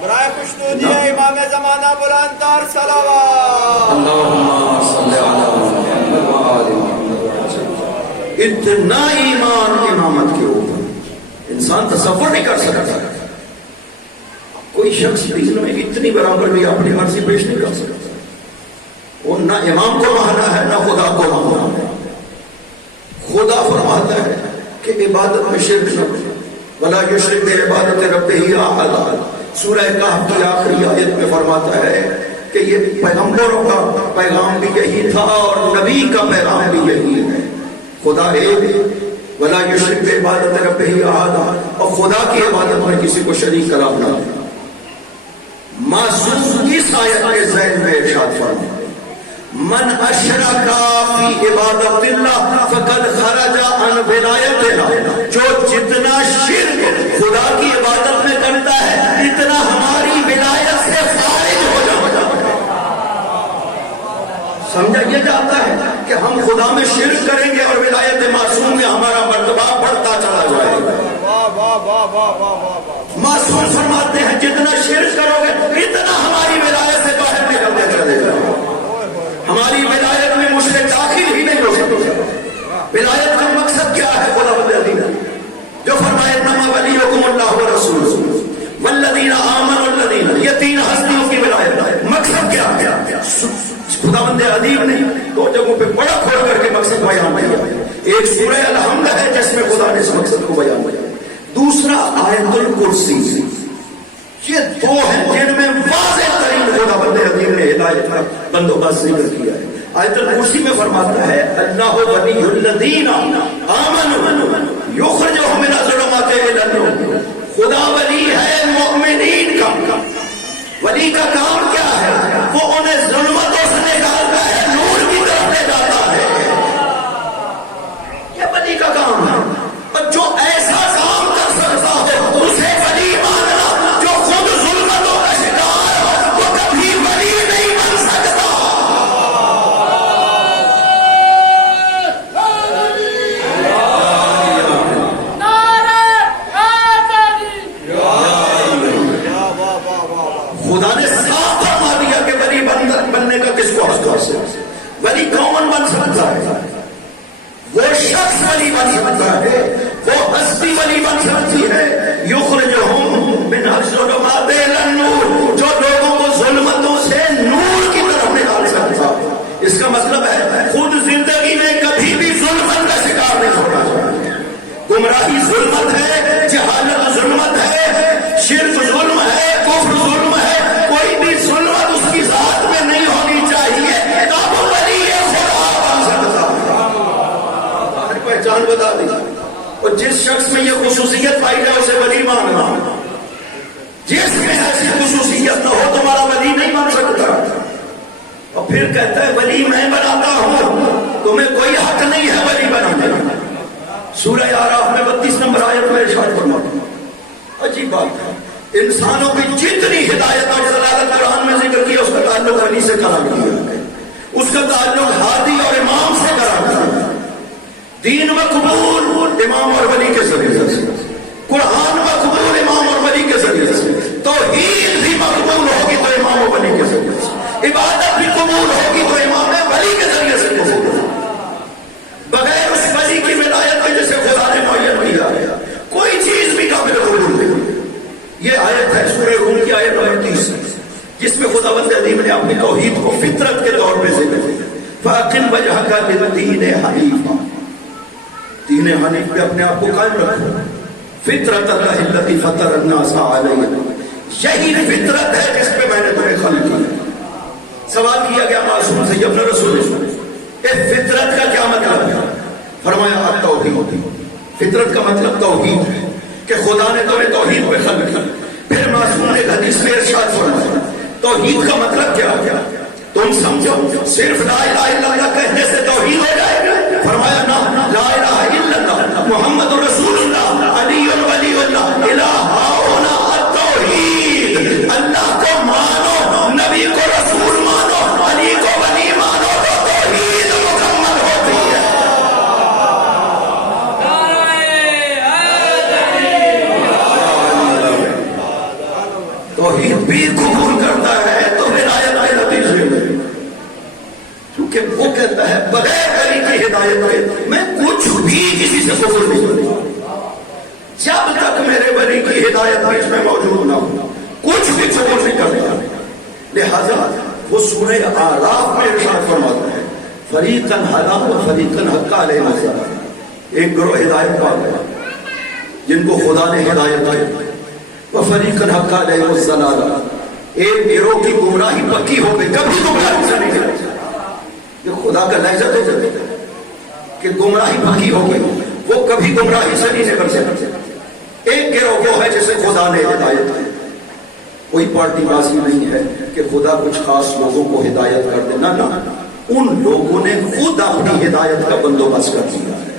برائے خوشنودی امام زمانہ بلند تر صلوات. اللہم صلی علی محمد و آل محمد. اتنا ایمان امامت کے اوپر انسان تصور نہیں کر سکتا. کوئی شخص دین میں اتنی برابر بھی اپنی مرضی پیش نہیں کر سکتا. وہ نہ امام کو مانا ہے نہ خدا کو مانا ہے. خدا فرماتا ہے کہ عبادت میں شرک نہ کرو ولا یشرک بعبادت ربہ احدا. سورہ کہف کی آخری آیت میں فرماتا ہے کہ یہ پیغمبروں کا پیغام بھی یہی تھا اور نبی کا پیغام بھی یہی ہے. خدا ایک، ولا یشرک بعبادت ربہ احدا، اور خدا کی عبادت میں کسی کو شریک قرار نہ دے. معصوم اس آیت کے ذہن میں ارشاد فرمایا من اشرک فی عبادت اللہ فقد خرج عن ولایت اللہ. جو جتنا شرک خدا کی عبادت میں کرتا ہے اتنا ہماری ولایت سے خارج ہو جاتا ہے. سمجھا یہ جاتا ہے کہ ہم خدا میں شرک کریں گے اور ولایت معصوم میں ہمارا مرتبہ بڑھتا چلا جائے گا. معصوم فرماتے ہیں جتنا شرک کرو گے اتنا ہماری ولایت سے باہر نکلتے چلے جاؤ. ہماری ولایت میں مشرک داخل ہی نہیں ہو سکتے. ولایت کا مقصد کیا ہے؟ خدا بندے جو فرمائے انما ولیکم اللہ ورسولہ والذین آمنوا الذین، یہ 3 ہستیوں کی ولایت. مقصد کیا ہے؟ خدا بندے ادیب نے 2 جگہوں پہ بڑا کھول کر کے مقصد بیان کیا. ایک سورہ الحمد ہے جس میں خدا نے اس مقصد کو بیان کیا. دوسرا آیت الکرسی. یہ 2 ہیں جن میں واضح ترین خدا بندے ادیب نے ہدایت کا بندوبست ذکر کیا ہے. آیت الکرسی میں فرماتا ہے اللہ ولی الذین آمنوا یخرجہم من الظلمات الی النور. خدا ولی ہے مؤمنین کا. ولی کا کام کیا ہے؟ وہ انہیں ظلمتوں سے نکالتا ہے، نور کی طرف لے جاتا ہے. یہ ولی کا کام ہے. اور جو ایسا کام کر سکتا ہو اسے ولی ماننا. جو خود ظلمتوں کا شکار ہو وہ کبھی ولی نہیں بن سکتا. شخص ولی بن سکتا ہے، وہ ہستی ولی بن سکتی ہے۔ یخرجہم من الظلمات الی النور، جو لوگوں کو ظلمتوں سے نور کی طرف نکال سکتا ہے۔ اس کا مطلب ہے خود زندگی میں کبھی بھی ظلمت کا شکار نہیں ہونا چاہیے۔ گمراہی ظلمت ہے، جہالت ظلمت ہے، شرک ظلم ہے، کفر ظلم ہے، کوئی بھی ظلمت اس کی ذات میں نہیں ہونی چاہیے، تب ولی خدا بن سکتا ہے۔ پہچان بتا دی، اور جس شخص میں یہ خصوصیت پائی جائے اسے ولی ماننا، جس میں ایسی خصوصیت نہ ہو تمہارا ولی نہیں بن سکتا۔ اور پھر کہتا ہے ولی میں بناتا ہوں، تمہیں کوئی حق نہیں ہے ولی بنانے کا۔ سورہ اعراف میں 32 نمبر آیت میں ارشاد فرماتا ہوں، عجیب بات ہے، انسانوں کی جتنی ہدایت اور ضلالت قرآن میں ذکر کیا اس کا تعلق ولی سے کرا دیا ہے، اس کا تعلق ہادی اور امام سے کرا دیا ہے۔ دین مقبول امام اور ولی کے ذریعے سے، قرآن مقبول امام اور ولی کے ذریعے سے، توحید بھی مقبول ہوگی تو امام اور ولی کے ذریعے سے، عبادت بھی قبول ہوگی تو امام ولی کے ذریعے سے قبول ہوگی۔ بغیر اس ولی کی ولایت کے جسے خدا نے معین کیا ہے کوئی چیز بھی قابل قبول نہیں۔ یہ آیت ہے سورہ روم کی آیت نمبر 30 جس میں خداوند عظیم نے اپنی توحید کو فطرت کے طور پہ ذکر کیا، فَأَقِمْ وَجْهَكَ لِلدِّينِ حَنِيفًا، دین حنیف پہ اپنے آپ کو قائم رکھو، فطرت اللہ التی فطر الناس علیہا، یہی فطرت ہے جس پہ میں نے تمہیں خلق کیا۔ سوال کیا گیا معصوم سے اپنے رسول سے، فطرت کا کیا مطلب ہے؟ فرمایا توحید، فطرت کا مطلب توحید ہے کہ خدا نے تمہیں توحید پہ خلق کیا۔ پھر معصوم نے حدیث میں ارشاد فرمایا توحید کا مطلب کیا ہے؟ تم سمجھو صرف لا الہ الا اللہ کہنے سے توحید ہو جائے گا؟ فرمایا نہ، لا الہ الا اللہ محمد رسول اللہ علی ولی اللہ الہ ہونا التوحید، اللہ کو مانو، نبی کو رسول مانو، علی کو ولی مانو تو توحید مکمل ہوتی ہے۔ توحید بھی قبول کرتا ہے تو ولایت کے نتیجے میں، کیونکہ وہ کہتا ہے بغیر ولی کی ہدایت کے میں کچھ بھی کسی سے قبول نہیں کروں، جب تک میرے ولی کی ہدایت اس میں موجود نہ ہو کچھ بھی قبول نہیں کرتا۔ لہذا وہ سورہ اعراف میں ارشاد فرماتا ہے فریقاً ہدیٰ و فریقاً حق علیہم الضلالۃ، ایک گروہ ہدایت پا گیا جن کو خدا نے ہدایت دی، وفریقاً حق علیہم الضلالۃ، ایک گروہ کی گمراہی پکی ہو گئی، کبھی گمراہی سے نہیں کرتا۔ یہ خدا کا لہجہ تو ہے کہ گمراہی پکی ہو گئی، وہ کبھی گمراہی سے نہیں نکل سکتے۔ ایک گروہ وہ ہے جسے خدا نے ہدایت دی، کوئی پارٹی بازی نہیں ہے کہ خدا کچھ خاص لوگوں کو ہدایت کر دے، نہ، ان لوگوں نے خود اپنی ہدایت کا بندوبست کر دیا ہے۔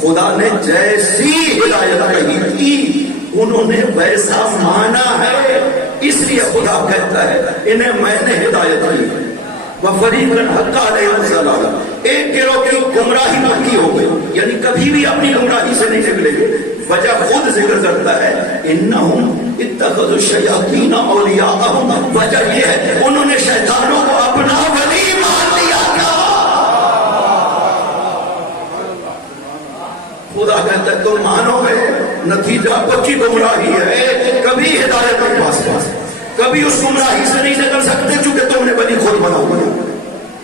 خدا نے جیسی ہدایت کہی تھی انہوں نے ویسا مانا ہے، اس لیے خدا کہتا ہے انہیں میں نے ہدایت کی۔ وَفَرِيقًا حَقَّ عَلَيْهِمُ الضَّلَالَةُ، ایک گروہ کی گمراہی پکی ہو گئی، یعنی کبھی بھی اپنی گمراہی سے نہیں نکلے گے۔ وجہ خود ذکر کرتا ہے إِنَّهُمْ اتَّخَذُوا الشَّيَاطِينَ أَوْلِيَاءَ، وجہ یہ ہے انہوں نے شیطانوں کو اپنا ولی مان لیا تھا۔ خدا کہتا ہے تم مانو گے، نتیجہ پکی گمراہی ہے، کبھی ہدایت نہیں پا سکتے، کبھی اس گمراہی سے نہیں نکل سکتے چونکہ تم نے ولی خود بنا ہوا۔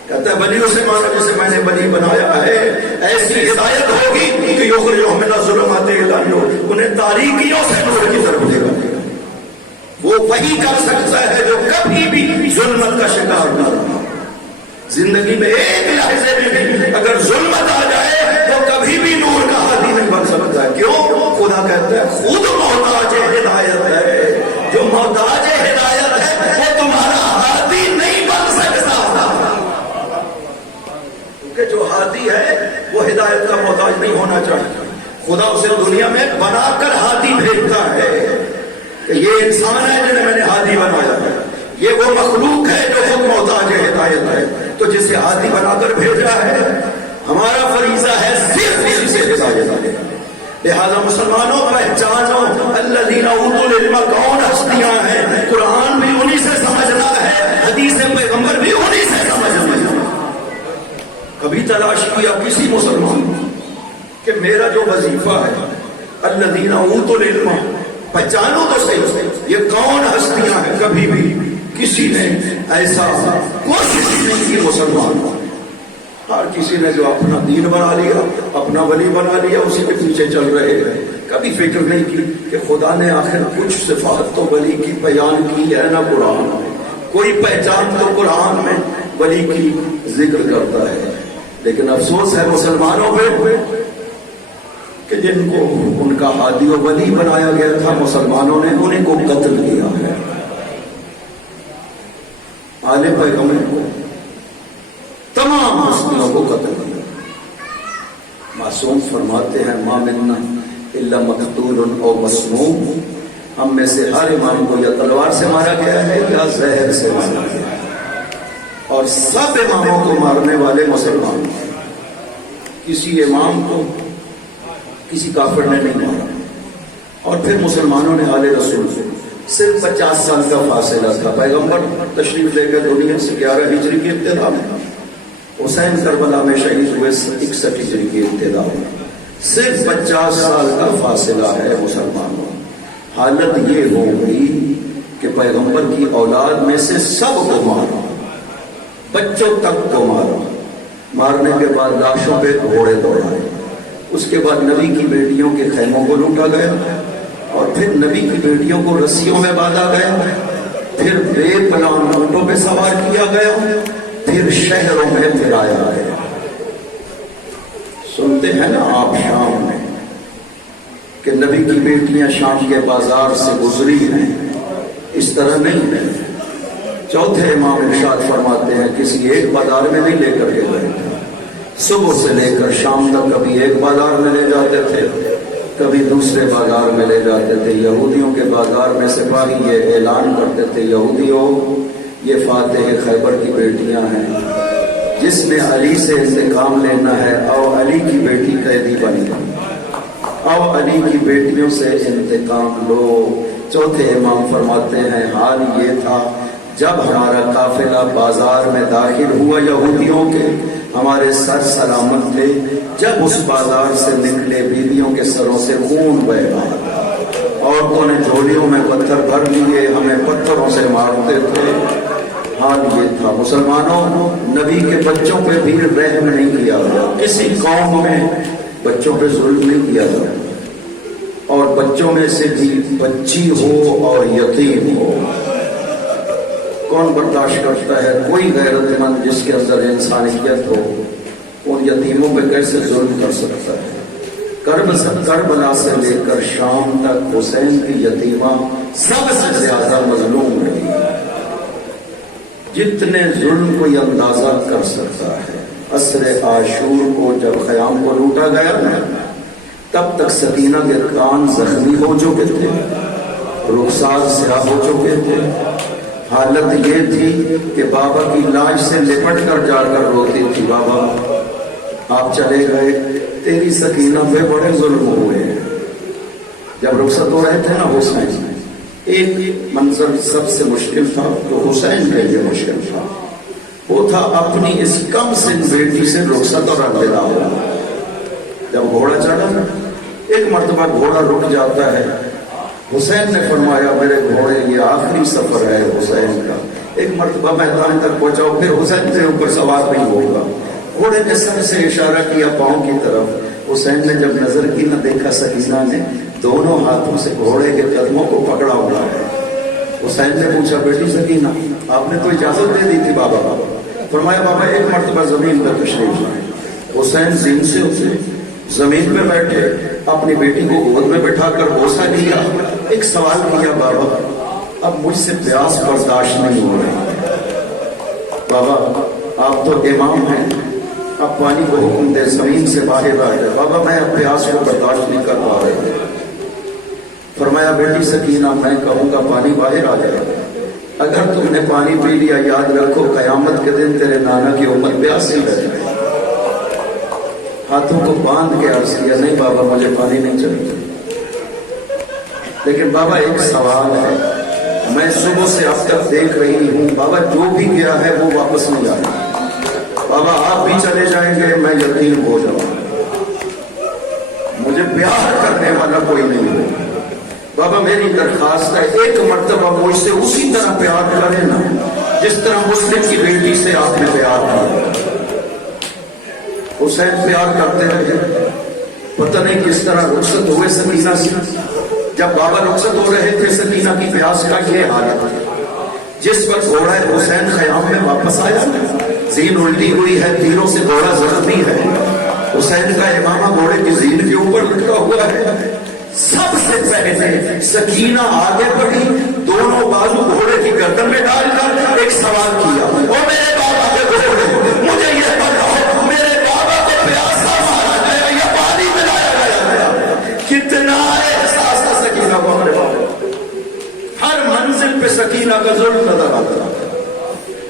کہتا ہے ولیوں سے مانو جسے میں نے ولی بنایا ہے، ایسی ہدایت ہوگی کہ یخرجہم من الظلمات الی النور، انہیں تاریکیوں سے نور کی طرف لے جائے گا۔ وہ وہی کر سکتا ہے جو کبھی بھی ظلمت کا شکار نہ رہا۔ زندگی میں ایک لحظے میں بھی اگر ظلمت آ جائے تو کبھی بھی نور کا ہادی نہیں بن سکتا ہے۔ کیوں؟ خدا کہتا ہے خود محتاج ہدایت ہے، جو محتاج ہدایت ہے وہ تمہارا ہادی نہیں بن سکتا، کیونکہ جو ہادی ہے وہ ہدایت کا محتاج نہیں ہونا چاہیے۔ خدا اسے دنیا میں بنا کر ہادی بھیجتا ہے کہ یہ انسان ہے جنہیں میں نے ہادی بنایا ہے، یہ وہ مخلوق ہے جو خود محتاج ہدایت ہے، تو جسے ہادی بنا کر بھیجا ہے ہمارا فریضہ ہے صرف اسی سے ہدایت ہے۔ لہذا مسلمانوں پہچانو الذین اوتوا العلم کون ہستیاں ہیں، قرآن بھی انہی سے سمجھنا ہے، حدیث پیغمبر بھی انہی سے سمجھنا ہے۔ کبھی تلاش کیا کسی مسلمان کہ میرا جو وظیفہ ہے الذین اوتوا العلم، پہچانو تو صحیح یہ کون ہستیاں ہیں. کبھی بھی کسی نے ایسا کوشش نہیں کی مسلمان، ہر کسی نے جو اپنا دین بنا لیا، اپنا ولی بنا لیا، اسی کے پیچھے چل رہے ہیں. کبھی فکر نہیں کی کہ خدا نے آخر کچھ صفات تو ولی کی بیان کی ہے نا قرآن میں، کوئی پہچان تو قرآن میں ولی کی ذکر کرتا ہے. لیکن افسوس ہے مسلمانوں پہ کہ جن کو ان کا ہادی و ولی بنایا گیا تھا، مسلمانوں نے انہیں کو قتل کیا ہے. آل پیغمبر کو، تمام ہستیوں کو قتل کیا. معصوم فرماتے ہیں ما منا الا مقتول او مسموم، ہم میں سے ہر امام کو یا تلوار سے مارا گیا ہے یا زہر سے مارا گیا ہے، اور سب اماموں کو مارنے والے مسلمان ہیں. کسی امام کو کسی کافر نے نہیں مارا. اور پھر مسلمانوں نے آل رسول سے صرف 50 سال کا فاصلہ تھا. پیغمبر تشریف لے کر دنیا سے 11 ہجری کی ابتدا میں، حسین کربلا میں شہید ہوئے 61 ہجری کی ابتدا میں. صرف 50 سال کا فاصلہ ہے مسلمانوں. حالت یہ ہو گئی کہ پیغمبر کی اولاد میں سے سب کو مارا، بچوں تک کو مارا. مارنے کے بعد لاشوں پہ گھوڑے دوڑائے. اس کے بعد نبی کی بیٹیوں کے خیموں کو لوٹا گیا، اور پھر نبی کی بیٹیوں کو رسیوں میں باندھا گیا، پھر بے پناہ اونٹوں پہ سوار کیا گیا، پھر شہروں میں پھرایا گیا. سنتے ہیں نا آپ شام میں کہ نبی کی بیٹیاں شام کے بازار سے گزری ہیں، اس طرح نہیں ہے. چوتھے امام ارشاد فرماتے ہیں کسی ایک بازار میں نہیں لے کر کے گئے، صبح سے لے کر شام تک کبھی ایک بازار میں لے جاتے تھے، کبھی دوسرے بازار میں لے جاتے تھے. یہودیوں کے بازار میں سپاہی یہ اعلان کرتے تھے یہودیوں یہ فاتح خیبر کی بیٹیاں ہیں، جس نے علی سے انتقام لینا ہے او علی کی بیٹی قیدی بنی، او علی کی بیٹیوں سے انتقام لو. چوتھے امام فرماتے ہیں حال یہ تھا جب ہمارا قافلہ بازار میں داخل ہوا یہودیوں کے، ہمارے سر سلامت تھے. جب اس بازار سے نکلے بیویوں کے سروں سے خون بہ رہا، عورتوں نے جھولیوں میں پتھر بھر لیے، ہمیں پتھروں سے مارتے تھے. حال یہ تھا. مسلمانوں، نبی کے بچوں پہ بھی رحم نہیں کیا گیا. کسی قوم میں بچوں پہ ظلم نہیں کیا گیا، اور بچوں میں سے بھی بچی ہو اور یتیم ہو کون برداشت کرتا ہے؟ کوئی غیرت مند جس کے اندر انسانیت ہو ان یتیموں پہ کیسے ظلم کر سکتا ہے؟ کربلا سے لے کر شام تک حسین کی یتیمہ سب سے زیادہ مظلوم رہی. جتنے ظلم کو یہ اندازہ کر سکتا ہے. عصر عاشور کو جب خیام کو لوٹا گیا تب تک سکینہ کے کان زخمی ہو چکے تھے، رخسار سیاہ ہو چکے تھے. حالت یہ تھی کہ بابا کی لاش سے لپٹ کر جا کر روتی تھی، بابا آپ چلے گئے، تیری سکینہ پہ بڑے ظلم ہوئے. جب رخصت ہو رہے تھے نا حسین، ایک منظر سب سے مشکل تھا تو حسین کے لیے مشکل تھا، وہ تھا اپنی اس کم سن بیٹی سے رخصت اور الوداع ہوا. جب گھوڑا چڑھا، ایک مرتبہ گھوڑا رک جاتا ہے. حسین نے فرمایا میرے گھوڑے یہ آخری سفر ہے حسین کا، ایک مرتبہ میدان تک پہنچاؤ پھر حسین سے اوپر سوار نہیں ہوگا. گھوڑے نے سر سے اشارہ کیا پاؤں کی طرف. حسین نے جب نظر کی نہ دیکھا سکینہ نے دونوں ہاتھوں سے گھوڑے کے قدموں کو پکڑا ہوا ہے. حسین نے پوچھا بیٹی سکینہ آپ نے تو اجازت دے دی تھی بابا؟ فرمایا بابا ایک مرتبہ زمین پر تشریف لائیں. حسین زین سے اترے، زمین پہ بیٹھے، اپنی بیٹی کو گود میں بٹھا کر بوسہ لیا. ایک سوال کیا بابا اب مجھ سے پیاس برداشت نہیں ہو رہی، بابا آپ تو امام ہیں، اب پانی کو حکم دے زمین سے باہر آ جائے. بابا میں اب پیاس کو برداشت نہیں کر پا رہے. فرمایا بیٹی سکینہ میں کہوں گا پانی باہر آ جائے، اگر تم نے پانی پی لیا یاد رکھو قیامت کے دن تیرے نانا کی امت پیاسی رہ جائے. ہاتھوں کو باندھ کے عرض کیا نہیں بابا مجھے پانی نہیں چاہیے. لیکن بابا ایک سوال ہے، میں صبح سے اب تک دیکھ رہی ہوں بابا جو بھی گیا ہے وہ واپس نہیں آیا. بابا آپ بھی چلے جائیں گے میں یتیم ہو جاؤں. مجھے پیار کرنے والا کوئی نہیں ہے۔ بابا میری درخواست ہے ایک مرتبہ مجھ سے اسی طرح پیار کرے نا جس طرح مسلم کی بیٹی سے آپ نے پیار کیا۔ حسین پیار کرتے رہے، پتہ نہیں کس طرح رخصت ہوئے سکینہ سے۔ جب بابا رخصت ہو رہے تھے سکینہ کی پیاس کا یہ حالت ہے۔ جس وقت گھوڑا حسین خیام میں واپس آیا، زین الٹی ہوئی ہے، تیروں سے گھوڑا زخمی ہے، حسین کا امامہ گھوڑے کی زین کے اوپر لٹکا ہوا ہے۔ سب سے پہلے سکینہ آگے بڑھی، دونوں بازو گھوڑے کی گردن میں ڈال کر ایک سوال کیا، او میرے بابا کے گھوڑے، مجھے یہ بتاؤ میرے بابا کو پیاسا مارا گیا یا پانی پلایا گیا؟ کتنا احساس تھا سکینہ کو اپنے بابا۔ ہر منزل پہ سکینہ کا ظلم نظر آتا،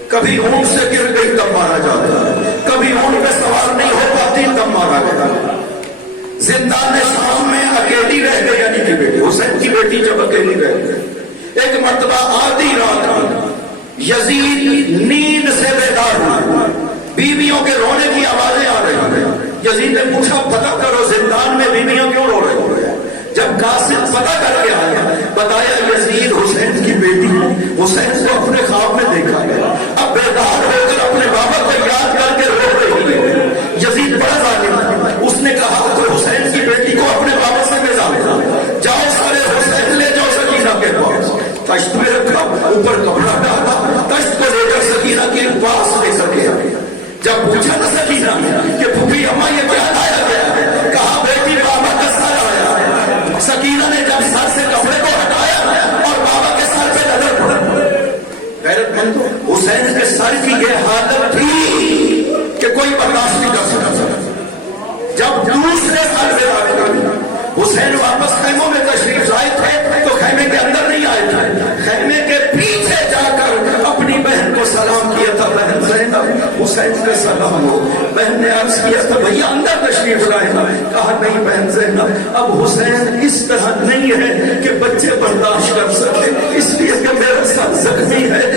کبھی اونٹ سے گر گئی تب مارا جاتا، کبھی اونٹ پہ سوار نہیں ہو پاتی تب مارا گیا۔ زندان شام میں اکیلی رہ گئی، یعنی کہ بیٹی حسین کی بیٹی جب اکیلی رہ گئی، ایک مرتبہ آدھی رات یزید نیند سے بیدار ہوا، بیویوں کے رونے کی آوازیں آ رہی ہیں۔ یزید نے پوچھا پتہ کرو زندان میں بیویاں کیوں رو رہی ہیں؟ جب قاصد پتہ کر کے آیا بتایا یزید حسین کی بیٹی ہے، حسین کو اپنے خواب میں دیکھا گیا، اب بیدار ہو کر اپنے بابا کو یاد کر کے رو رہی ہے۔ یزید بڑا ظالم ہے، اس نے کہا تو حسین کی بیٹی کو اپنے بابا سے بھیجا، جاؤ سارے حسین لے جاؤ سکینہ کے پاس۔ تشت میں رکھا، اوپر کپڑا ڈالا، تشت کو لے کر سکینہ کے پاس لے کر کے آیا۔ جب پوچھا نا سکینہ کہ پھوپھی اماں یہ کیا لایا گیا ہے، کہا بیٹی بابا کا سر آیا۔ سکینہ نے جب سر سے کپڑے کو ہٹایا اور بابا کے سر پہ نظر پڑا، غیرت مند حسین کے سر کی یہ حالت تھی کہ کوئی برداشت نہیں کر سکتا۔ جب دوسرے سال میں حسین واپس خیموں میں تشریف لائے تھے تو خیمے کے اندر نہیں آئے تھے، خیمے کے پیچھے جا کر اپنی بہن کو سلام کیا تھا، بہن زینب حسین کا سلام ہو۔ بہن نے عرض کیا تھا بھیا اندر تشریف لائے، کہا نہیں بہن زینب اب حسین اس طرح نہیں ہے کہ بچے برداشت کر سکتے، اس لیے کہ میرا سر زخمی ہے،